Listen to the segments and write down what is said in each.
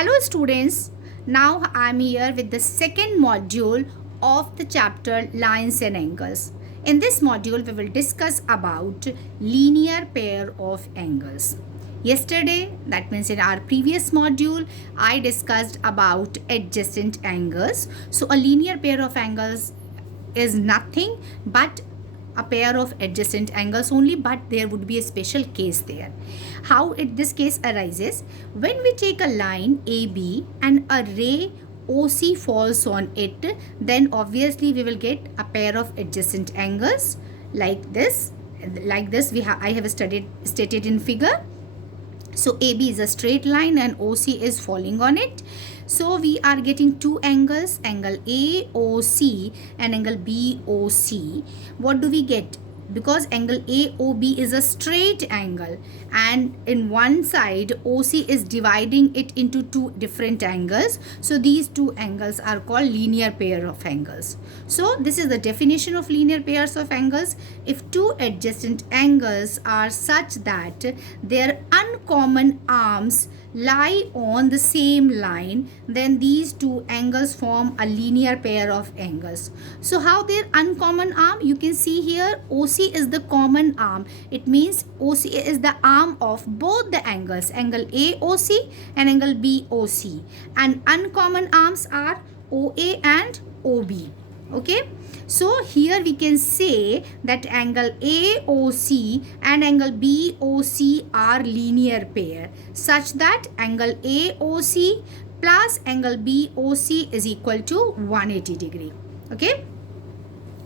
Hello students, now I am here with the second module of the chapter Lines and Angles. In this module we will discuss about linear pair of angles. Yesterday, that means in our previous module, I discussed about adjacent angles. So a linear pair of angles is nothing but a pair of adjacent angles only, but there would be a special case there. How this case arises: when we take a line AB and a ray OC falls on it, then obviously we will get a pair of adjacent angles like this. I have stated in figure. So AB is a straight line and OC is falling on it. So we are getting two angles, angle AOC and angle BOC. What do we get? Because angle AOB is a straight angle and in one side OC is dividing it into two different angles. So these two angles are called linear pair of angles. So this is the definition of linear pairs of angles. If two adjacent angles are such that their uncommon arms lie on the same line, then these two angles form a linear pair of angles. So how their uncommon arm? You can see here OC is the common arm. It means OC is the arm of both the angles, angle AOC and angle BOC, and uncommon arms are OA and OB. Okay, so here we can say that angle AOC and angle BOC are linear pair such that angle AOC plus angle BOC is equal to 180 degree. Okay.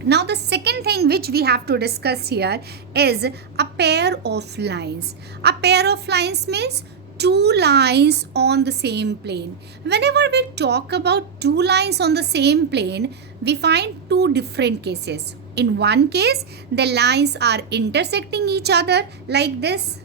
Now the second thing which we have to discuss here is a pair of lines. A pair of lines means two lines on the same plane. Whenever we talk about two lines on the same plane, we find two different cases. In one case, the lines are intersecting each other like this.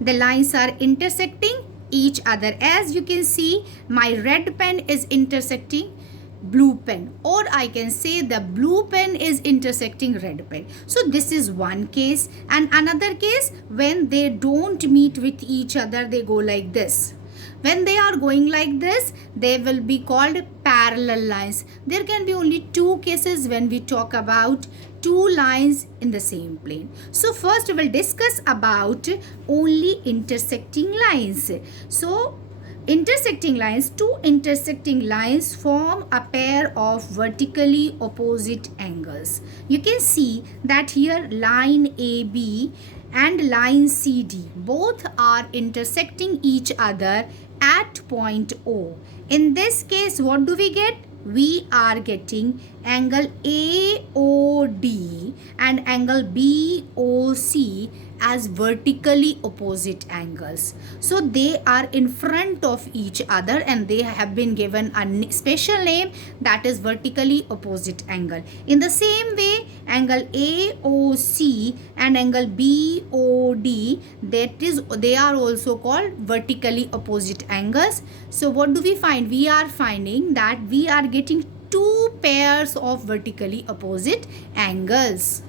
The lines are intersecting each other. As you can see, my red pen is intersecting blue pen, or I can say the blue pen is intersecting red pen. So this is one case, and another case when they don't meet with each other, they go like this. When they are going like this, they will be called parallel lines. There can be only two cases when we talk about two lines in the same plane. So first we will discuss about only intersecting lines. So intersecting lines, two intersecting lines form a pair of vertically opposite angles. You can see that here line AB and line CD both are intersecting each other at point O. In this case, what do we get? We are getting angle AOD and angle BOC as vertically opposite angles. So they are in front of each other and they have been given a special name, that is vertically opposite angle. In the same way, angle AOC and angle BOD, they are also called vertically opposite angles. So what do we find? We are finding that we are getting two pairs of vertically opposite angles.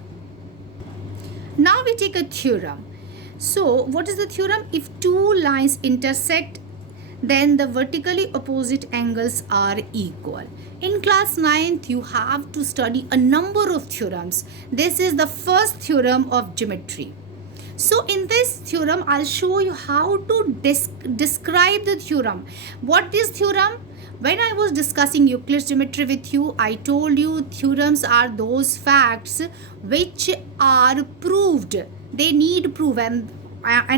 Now we take a theorem. So what is the theorem? If two lines intersect, then the vertically opposite angles are equal. In class 9th, you have to study a number of theorems. This is the first theorem of geometry. So in this theorem, I'll show you how to describe the theorem. What is theorem? When I was discussing Euclid's geometry with you, I told you theorems are those facts which are proved. They need proof, and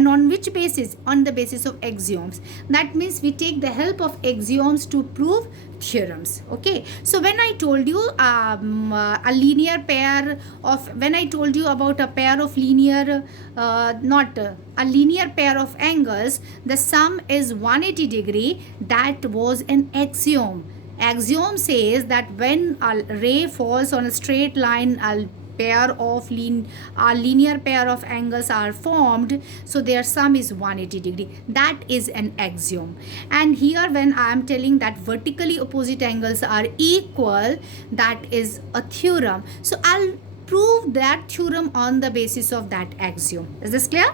on which basis? On the basis of axioms. That means we take the help of axioms to prove theorems. Okay. So when I told you a linear pair of, when I told you about a pair of linear, a linear pair of angles, the sum is 180 degree. That was an axiom. Axiom says that when a ray falls on a straight line, a linear pair of angles are formed, so their sum is 180 degree. That is an axiom. And here when I am telling that vertically opposite angles are equal, that is a theorem. So I'll prove that theorem on the basis of that axiom. Is this clear?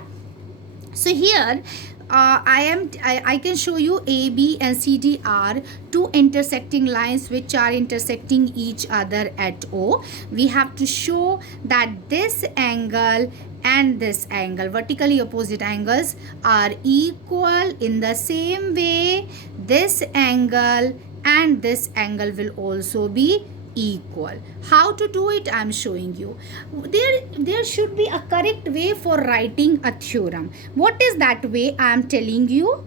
So here I can show you AB and CD are two intersecting lines which are intersecting each other at O. We have to show that this angle and this angle, vertically opposite angles, are equal. In the same way, this angle and this angle will also be equal. How to do it? I am showing you. There should be a correct way for writing a theorem. What is that way? I am telling you.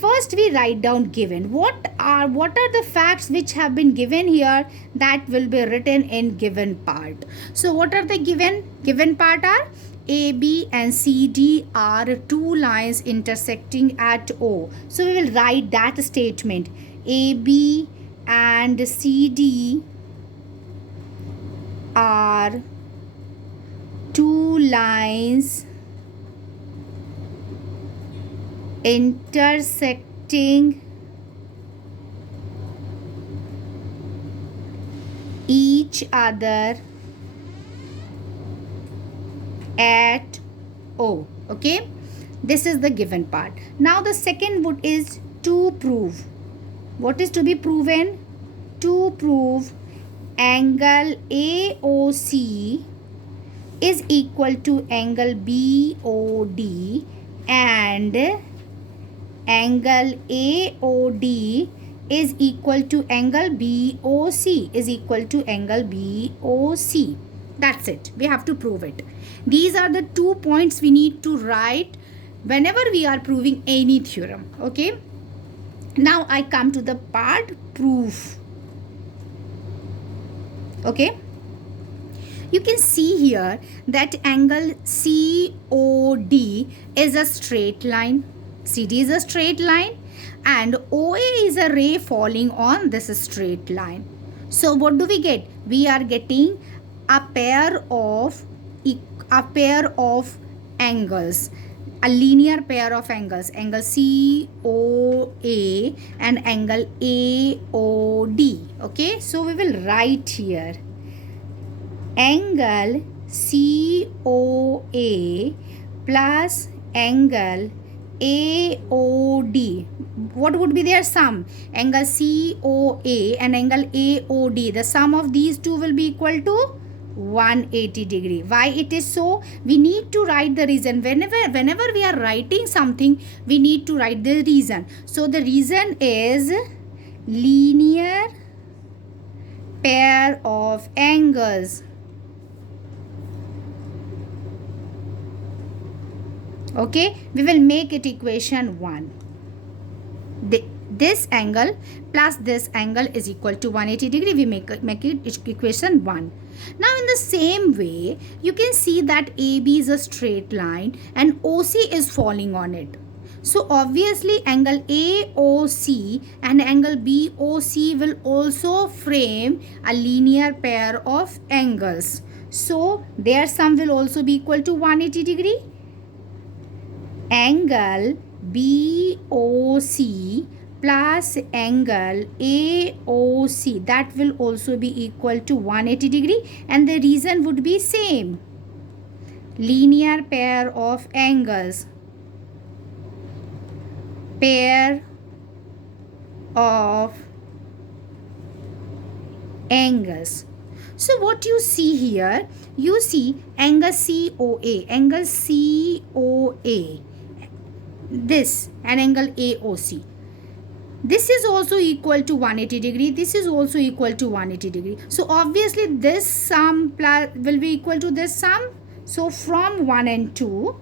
First we write down given. What are the facts which have been given here? That will be written in given part. So what are the given part are? AB and CD are two lines intersecting at O. So we will write that statement. AB and CD are two lines intersecting each other at O. Okay, this is the given part. Now the second bit is to prove. What is to be proven? To prove angle AOC is equal to angle BOD and angle AOD is equal to angle BOC is equal to angle BOC. That's it. We have to prove it. These are the 2 points we need to write whenever we are proving any theorem. Okay. Now I come to the part proof. Okay. You can see here that angle COD is a straight line. CD is a straight line and OA is a ray falling on this straight line. So what do we get? We are getting a pair of angles, a linear pair of angles, angle COA and angle AOD. Okay, so we will write here angle COA plus angle AOD. What would be their sum? Angle COA and angle AOD. The sum of these two will be equal to 180 degree. Why it is so? We need to write the reason. Whenever we are writing something, we need to write the reason. So the reason is linear pair of angles. Okay, we will make it equation 1. This angle plus this angle is equal to 180 degree. We make it equation 1. Now in the same way, you can see that AB is a straight line and OC is falling on it. So obviously angle AOC and angle BOC will also frame a linear pair of angles. So their sum will also be equal to 180 degree. Angle BOC plus angle AOC, that will also be equal to 180 degree and the reason would be same. Linear pair of angles. Pair of angles. So what you see here, you see angle COA, angle COA, this and angle AOC. This is also equal to 180 degree. This is also equal to 180 degree. So obviously this sum will be equal to this sum. So from 1 and 2,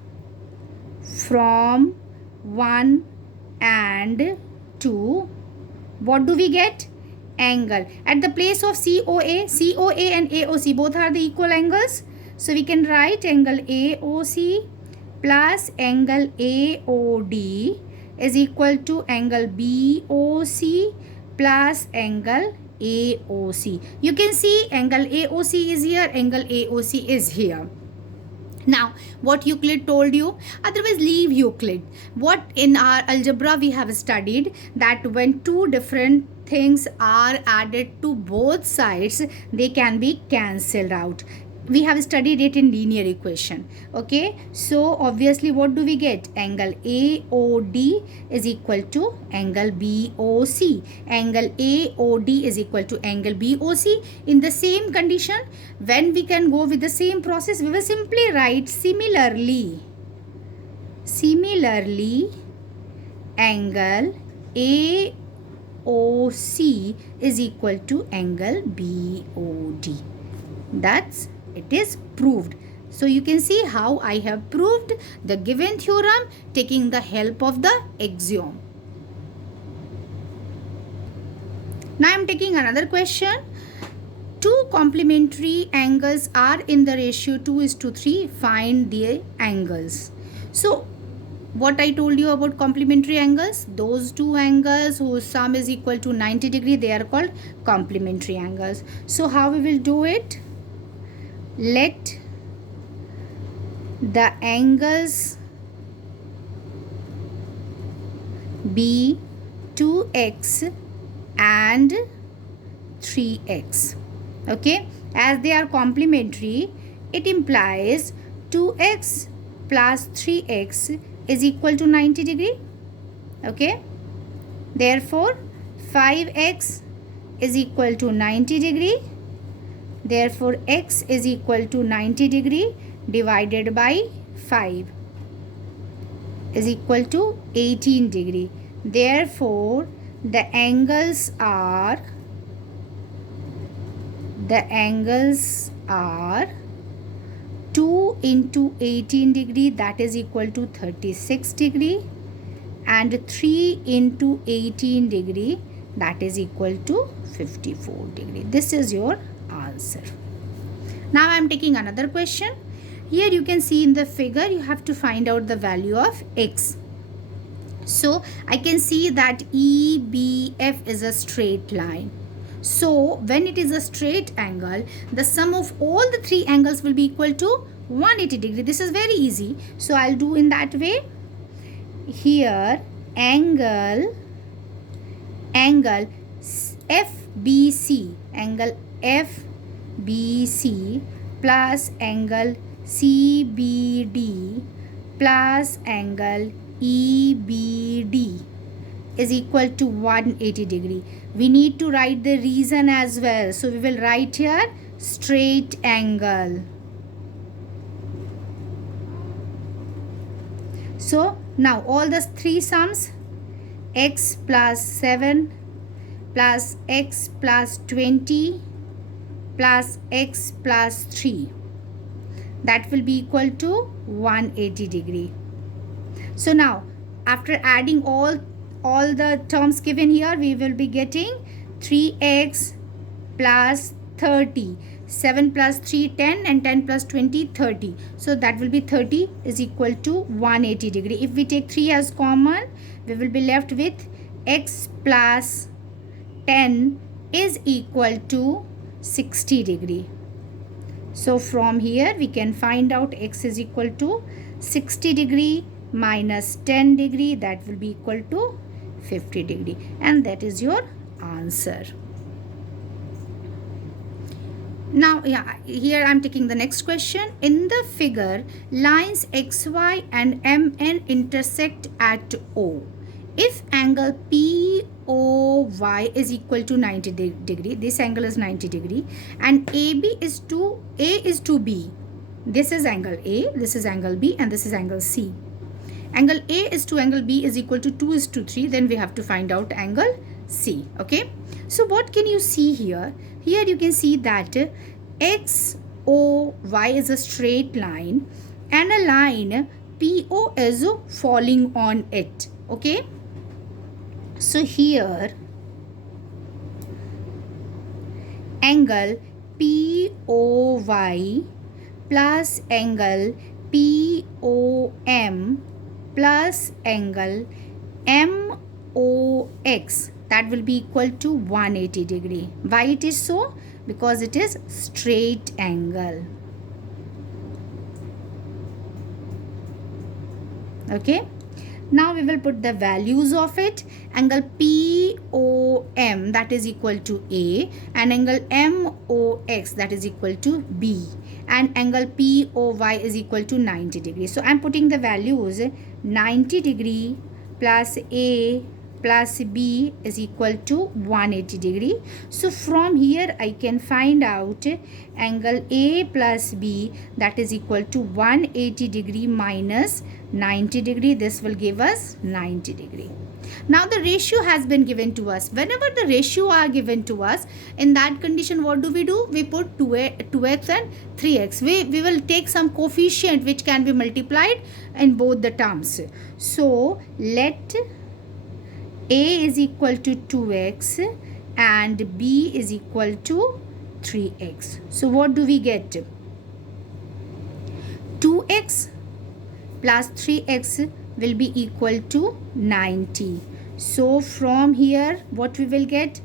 from 1 and 2, what do we get? Angle. At the place of COA and AOC both are the equal angles. So we can write angle AOC plus angle AOD is equal to angle BOC plus angle AOC. You can see angle AOC is here, angle AOC is here. Now, what Euclid told you, otherwise leave Euclid. What in our algebra we have studied that when two different things are added to both sides, they can be cancelled out. we have studied it in linear equation. Okay, so obviously what do we get? Angle AOD is equal to angle BOC. Angle AOD is equal to angle BOC. In the same condition, when we can go with the same process, we will simply write similarly angle AOC is equal to angle BOD. That's it is proved. So you can see how I have proved the given theorem taking the help of the axiom. Now I am taking another question. Two complementary angles are in the ratio 2:3. Find the angles. So what I told you about complementary angles, those two angles whose sum is equal to 90 degree, they are called complementary angles. So how we will do it? Let the angles be 2x and 3x. Okay, as they are complementary, it implies 2x plus 3x is equal to 90 degree. Okay, therefore 5x is equal to 90 degree. Therefore x is equal to 90 degree divided by 5 is equal to 18 degree. Therefore the angles are 2 into 18 degree, that is equal to 36 degree, and 3 into 18 degree, that is equal to 54 degree. This is your answer. Now I am taking another question. Here you can see in the figure you have to find out the value of x. So I can see that EBF is a straight line. So when it is a straight angle, the sum of all the three angles will be equal to 180 degree. This is very easy. So I'll do in that way. Here angle FBC, angle FBC plus angle CBD plus angle EBD is equal to 180 degree. We need to write the reason as well. So we will write here straight angle. So now all the three sums, x plus 7 plus x plus 20 plus x plus 3, that will be equal to 180 degree. So now after adding all the terms given here, we will be getting 3x plus 30, 7 plus 3 10, and 10 plus 20 30. So that will be 30 is equal to 180 degree. If we take 3 as common, we will be left with x plus 10 is equal to 60 degree. So from here we can find out x is equal to 60 degree minus 10 degree, that will be equal to 50 degree, and that is your answer. Now here I am taking the next question. In the figure, lines XY and MN intersect at O. If angle POY is equal to 90 degree, this angle is 90 degree, and A is to B. This is angle A, this is angle B, and this is angle C. Angle A is to angle B is equal to 2:3. Then we have to find out angle C. Okay. So what can you see here? Here you can see that XOY is a straight line and a line PO is falling on it. Okay. So here angle POY plus angle POM plus angle MOX, that will be equal to 180 degree. Why it is so? Because it is straight angle. Okay. Now we will put the values of it. Angle POM, that is equal to A, and angle MOX, that is equal to B. and angle POY is equal to 90 degree. So I am putting the values 90 degree plus A plus B is equal to 180 degree. So from here I can find out angle A plus B, that is equal to 180 degree minus 90 degree. This will give us 90 degree. Now the ratio has been given to us. Whenever the ratio are given to us, in that condition what do? We put 2x and 3x. We will take some coefficient which can be multiplied in both the terms. So let A is equal to 2x and B is equal to 3x. So what do we get? 2x plus 3x will be equal to 90. So from here what we will get?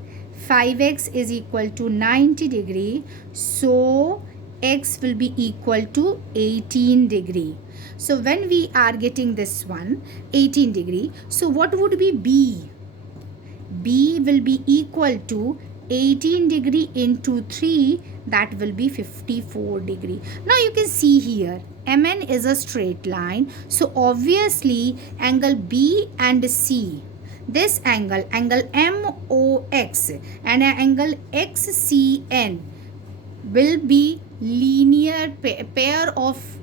5x is equal to 90 degree. So x will be equal to 18 degree. So when we are getting this one 18 degree, so what would be B? B will be equal to 18 degree into 3, that will be 54 degree. Now you can see here MN is a straight line. So obviously angle B and C, this angle MOX and angle XCN will be linear pair of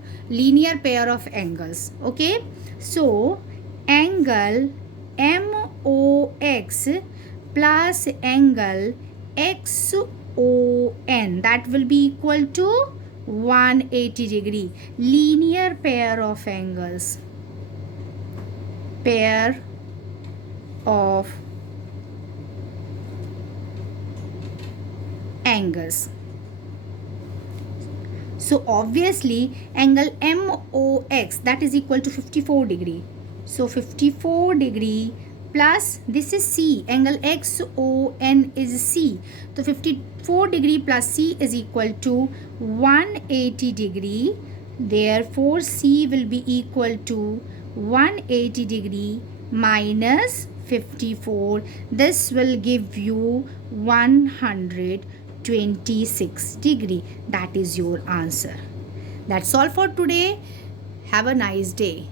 angles. Okay, so angle MOX plus angle XON, that will be equal to 180 degree. Linear pair of angles. Pair of angles. So obviously angle MOX, that is equal to 54 degree. So 54 degree plus this is C, angle XON is C. So 54 degree plus C is equal to 180 degree. Therefore C will be equal to 180 degree minus 54. This will give you 126 degree. That is your answer. That's all for today. Have a nice day.